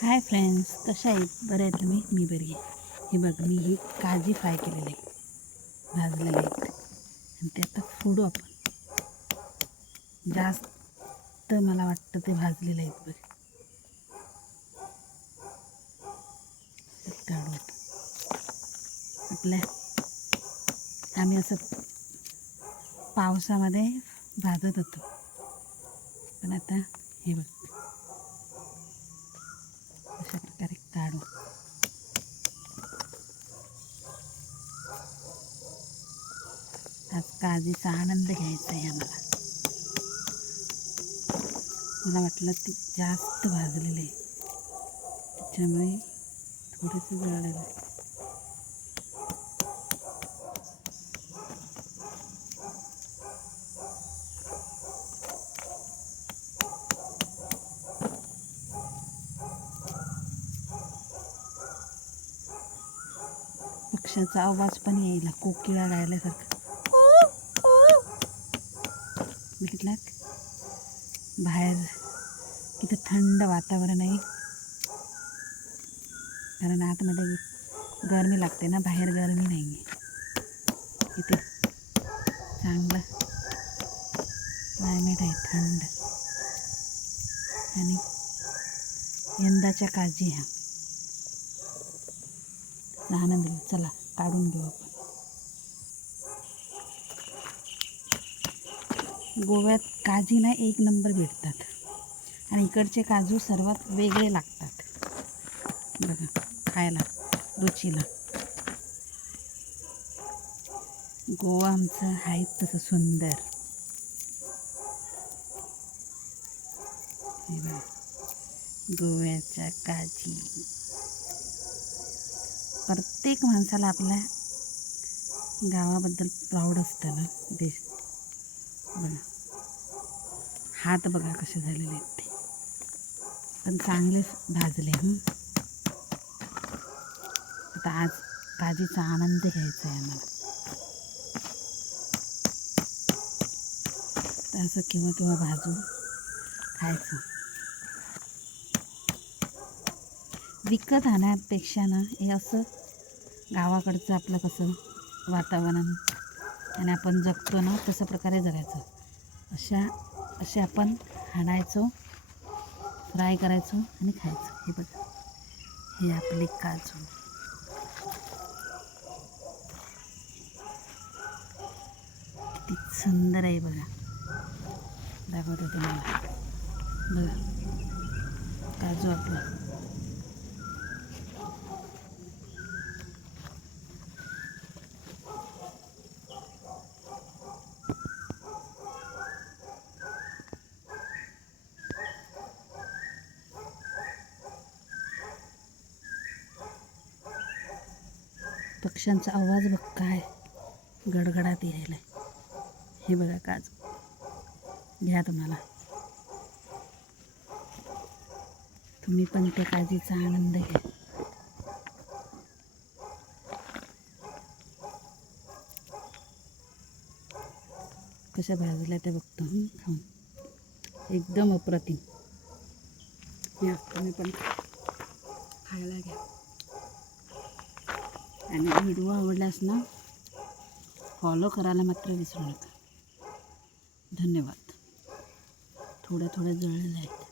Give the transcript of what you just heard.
Hi friends, कशा आहेत? बरं आहेत तुम्ही? मी बरी आहे. हे बघ, मी ही काजी फ्राय केलेले आहे, भाजलेले आहेत आणि ते आता फोडू आपण. जास्त मला वाटतं ते भाजलेले आहेत बघ. काढू आपल्या आम्ही असं पावसामध्ये भाजत होतो, पण आता हे बघ अशा प्रकारे काढू. आज काजीचा आनंद घ्यायचा आहे आम्हाला. मला वाटलं ते जास्त भाजलेलं आहे, त्याच्यामुळे थोडंसं जळलेलं आहे. पक्ष्याचा आवाज पण यायला, कोकिळा गायल्यासारखं. बघितलं बाहेर किती थंड वातावरण आहे, कारण आतमध्ये गरमी लागते ना, बाहेर गरमी नाही आहे. इथे चांगलं क्लायमेट आहे, थंड. आणि यंदाच्या काजी ह्या आनंद घेऊ. चला काढून घेऊ आपण. गोव्यात काजी ना एक नंबर भेटतात आणि इकडचे काजू सर्वात वेगळे लागतात बघा खायला, रुचीला. गोवा आमचं आहे तसं सुंदर. हे बघा गोव्याच्या काजी. प्रत्येक माणसाला आपल्या गावाबद्दल प्राऊड असतं ना. देश बघा, हात बघा कसे झालेले आहेत ते, पण चांगले भाजले. आता आज काजीचा आनंद घ्यायचा आहे आम्हाला. तर असं किंवा किंवा भाजून खायचं. विकत आणण्यापेक्षा ना हे असं गावाकडचं आपलं कसं वातावरण आणि आपण जगतो ना तसं प्रकारे जगायचं. असे आपण आणायचो, फ्राय करायचो आणि खायचं. हे बघा, हे आपले काजू किती सुंदर आहे बघा. दाखवतो तुम्हाला. बघा काजू आपला. पक्ष्यांचा आवाज बघ काय गडगडात यायला. हे बघा काजू घ्या तुम्हाला. तुम्ही पण त्या काजीचा आनंद घ्या. कशा भाजल्या ते बघतो खाऊन. एकदम अप्रतिम. या तुम्ही पण खायला घ्या. आणि व्हिडिओ आवडल्यास ना फॉलो करायला मात्र विसरू नका. धन्यवाद. थोड्या जळलेल्या आहेत.